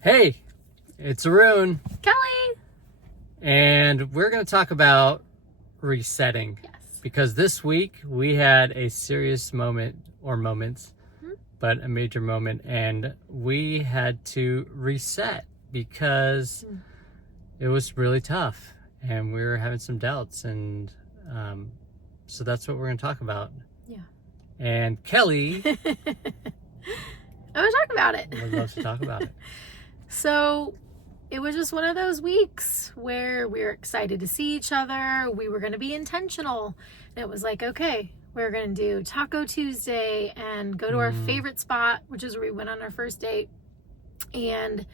Hey, it's Arun, Kelly! and we're going to talk about resetting. Yes. Because this week we had a serious moment, or moments, but a major moment, and we had to reset because it was really tough, and we were having some doubts, and so that's what we're going to talk about. Yeah. And Kelly I want to talk about it. would love to talk about it. So, it was just one of those weeks where we were excited to see each other. We were going to be intentional. And it was like, okay, we're going to do Taco Tuesday and go to our favorite spot, which is where we went on our first date. And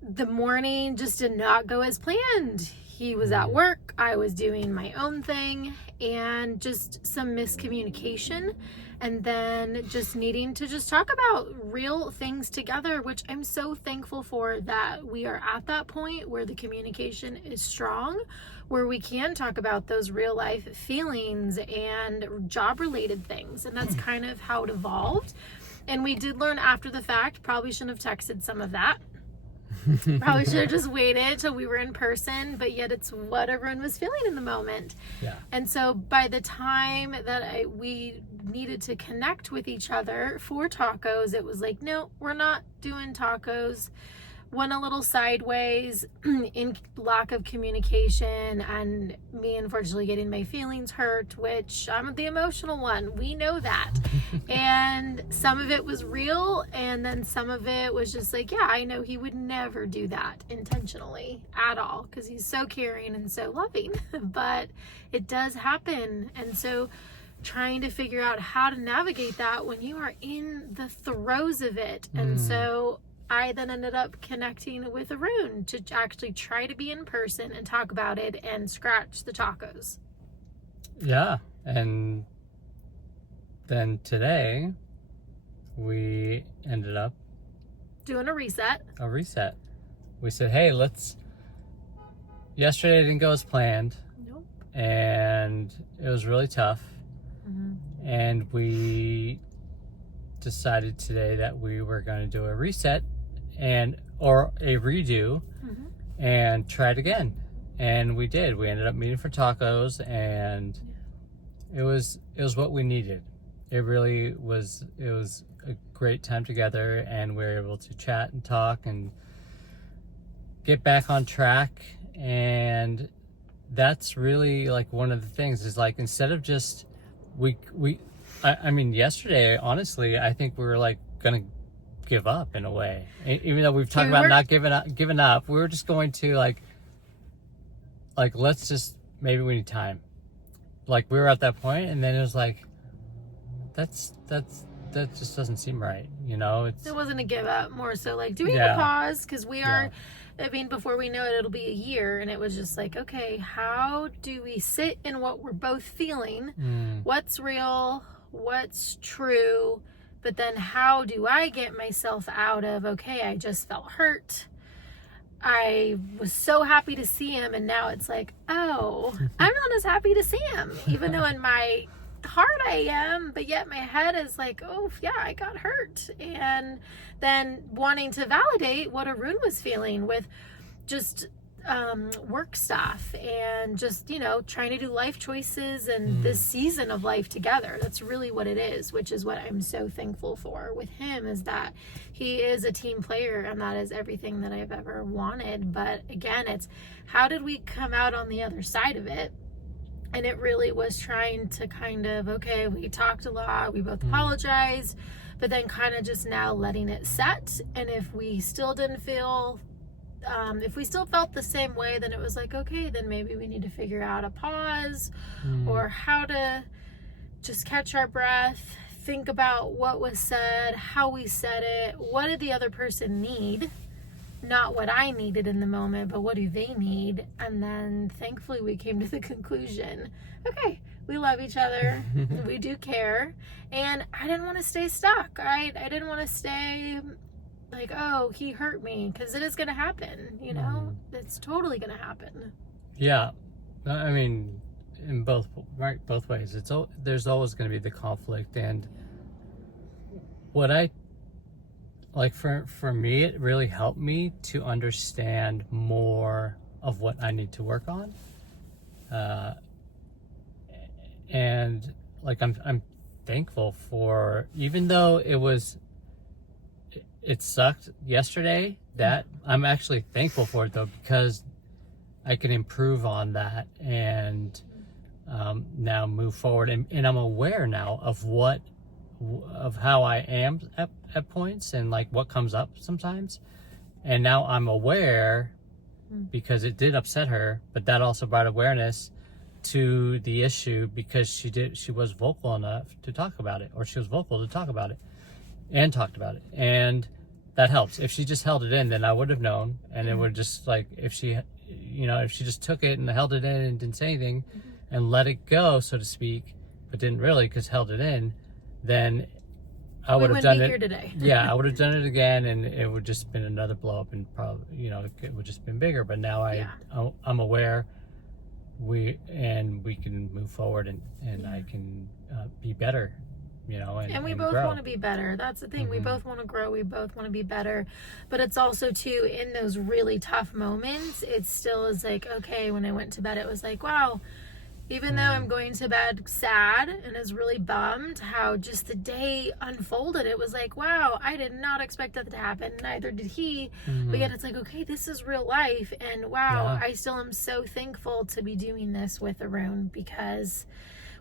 the morning just did not go as planned. He was at work, I was doing my own thing, and just some miscommunication, and then just needing to just talk about real things together, which I'm so thankful for that we are at that point where the communication is strong, where we can talk about those real life feelings and job related things. And that's kind of how it evolved. And we did learn after the fact, probably shouldn't have texted some of that. Probably should have just waited till we were in person, but yet it's what everyone was feeling in the moment. Yeah. And so by the time that we needed to connect with each other for tacos, it was like, no, we're not doing tacos. Went a little sideways in lack of communication, and me unfortunately getting my feelings hurt, which I'm the emotional one. We know that. And some of it was real, and then some of it was just like, yeah, I know he would never do that intentionally at all because he's so caring and so loving. But it does happen. And so trying to figure out how to navigate that when you are in the throes of it. And so I then ended up connecting with Arun to actually try to be in person and talk about it and scratch the tacos. Yeah, and then today we ended up doing a reset. We said, hey, yesterday didn't go as planned. Nope. And it was really tough. And we decided today that we were going to do a reset or a redo and try it again. And we did. We ended up meeting for tacos, and it was what we needed. It really was. It was a great time together, and we were able to chat and talk and get back on track. And that's really like one of the things is like, instead of just I mean, yesterday, honestly, I think we were like gonna give up in a way. Even though we've talked about not giving up, we were just going to like let's just, maybe we need time. Like, we were at that point, and then it was like, that just doesn't seem right, you know? It wasn't a give up, more so like doing a pause, because we are, I mean, before we know it, it'll be a year, and it was just like, okay, how do we sit in what we're both feeling? What's real? What's true? But then how do I get myself out of, okay, I just felt hurt. I was so happy to see him, and now it's like, oh, I'm not as happy to see him, even though in my heart I am, but yet my head is like, oh yeah, I got hurt. And then wanting to validate what Arun was feeling with just work stuff and just, you know, trying to do life choices and this season of life together. That's really what it is, which is what I'm so thankful for with him, is that he is a team player, and that is everything that I've ever wanted. But again, it's how did we come out on the other side of it? And it really was trying to kind of, okay, we talked a lot, we both apologized, but then kind of just now letting it set. And if we still didn't feel, if we still felt the same way, then it was like, okay, then maybe we need to figure out a pause or how to just catch our breath, think about what was said, how we said it, what did the other person need? Not what I needed in the moment, but what do they need? And then thankfully we came to the conclusion, okay, we love each other, we do care, and I didn't want to stay stuck. I didn't want to stay like, oh, he hurt me, because it is going to happen, you know? It's totally going to happen. Yeah. I mean, in both ways. There's always going to be the conflict, and what I like for me, it really helped me to understand more of what I need to work on. And like I'm thankful for, even though it sucked yesterday, that I'm actually thankful for it though, because I can improve on that and now move forward, and I'm aware now of how I am at points and like what comes up sometimes. And now I'm aware, because it did upset her, but that also brought awareness to the issue, because she was vocal enough to talk about it, or she was vocal to talk about it and talked about it, and that helps. If she just held it in, then I would have known, and it would just like, if she just took it and held it in and didn't say anything and let it go, so to speak, but didn't really, because held it in, then I would have done it here today. Yeah, I would have done it again, and it would just been another blow up, and probably, it would just been bigger. But now I'm aware, we can move forward, and I can be better, and we both grow. want to be better. That's the thing. We both want to grow. We both want to be better. But it's also too, in those really tough moments, it still is like, okay, when I went to bed, it was like, wow, even though I'm going to bed sad and is really bummed how just the day unfolded, it was like, wow, I did not expect that to happen. Neither did he. But yet it's like, okay, this is real life. And wow, I still am so thankful to be doing this with Arun, because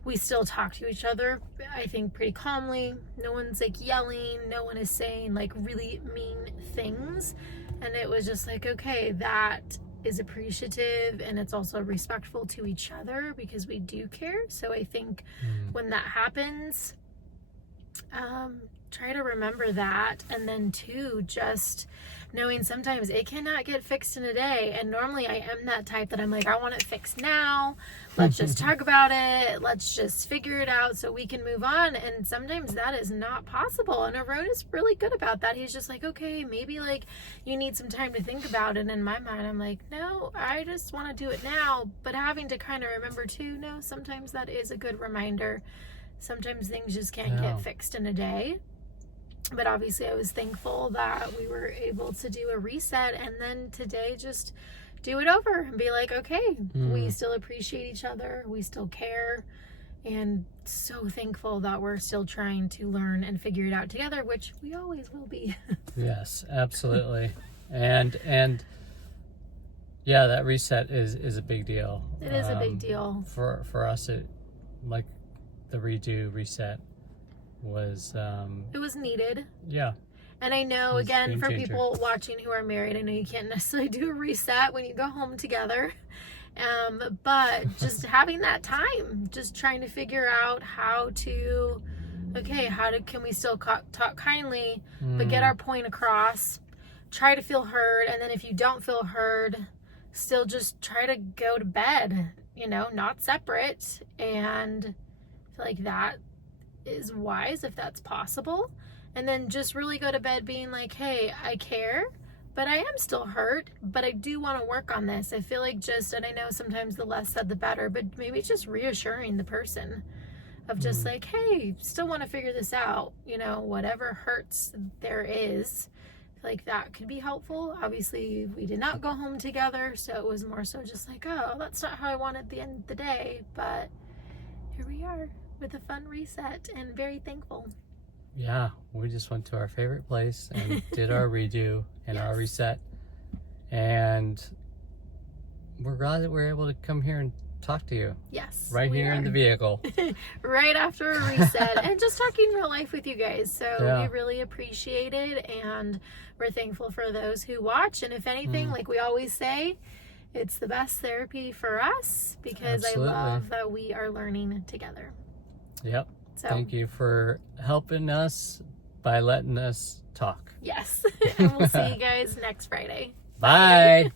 we still talk to each other, I think, pretty calmly. No one's like yelling. No one is saying like really mean things. And it was just like, okay, that is appreciative, and it's also respectful to each other, because we do care. So I think when that happens, try to remember that. And then too, just knowing sometimes it cannot get fixed in a day. And normally I am that type that I'm like, I want it fixed now. Let's just talk about it. Let's just figure it out so we can move on. And sometimes that is not possible. And Arun is really good about that. He's just like, okay, maybe like you need some time to think about it. And in my mind, I'm like, no, I just want to do it now. But having to kind of remember too, no, sometimes that is a good reminder. Sometimes things just can't get fixed in a day. But obviously I was thankful that we were able to do a reset, and then today just do it over and be like, okay, we still appreciate each other, we still care, and so thankful that we're still trying to learn and figure it out together, which we always will be. Yes, absolutely. And yeah, that reset is a big deal. It is a big deal. For us, it, like the reset was it was needed. Yeah. And I know, again, for people watching who are married, I know you can't necessarily do a reset when you go home together, but just having that time, just trying to figure out how to, okay, can we still talk kindly, but get our point across, try to feel heard, and then if you don't feel heard, still just try to go to bed, not separate. And I feel like that is wise if that's possible. And then just really go to bed being like, hey, I care, but I am still hurt, but I do want to work on this. I feel like and I know sometimes the less said the better, but maybe just reassuring the person of just like, hey, still want to figure this out, whatever hurts there is. I feel like that could be helpful. Obviously we did not go home together, so it was more so just like, oh, that's not how I wanted at the end of the day, but here we are with a fun reset, and very thankful. Yeah, we just went to our favorite place and did our redo and our reset, and we're glad that we're able to come here and talk to you. Yes, right here in the vehicle. Right after a reset, and just talking real life with you guys. So we really appreciate it, and we're thankful for those who watch. And if anything, like we always say, it's the best therapy for us, because Absolutely. I love that we are learning together. Yep. So thank you for helping us by letting us talk. Yes. And we'll see you guys next Friday. Bye.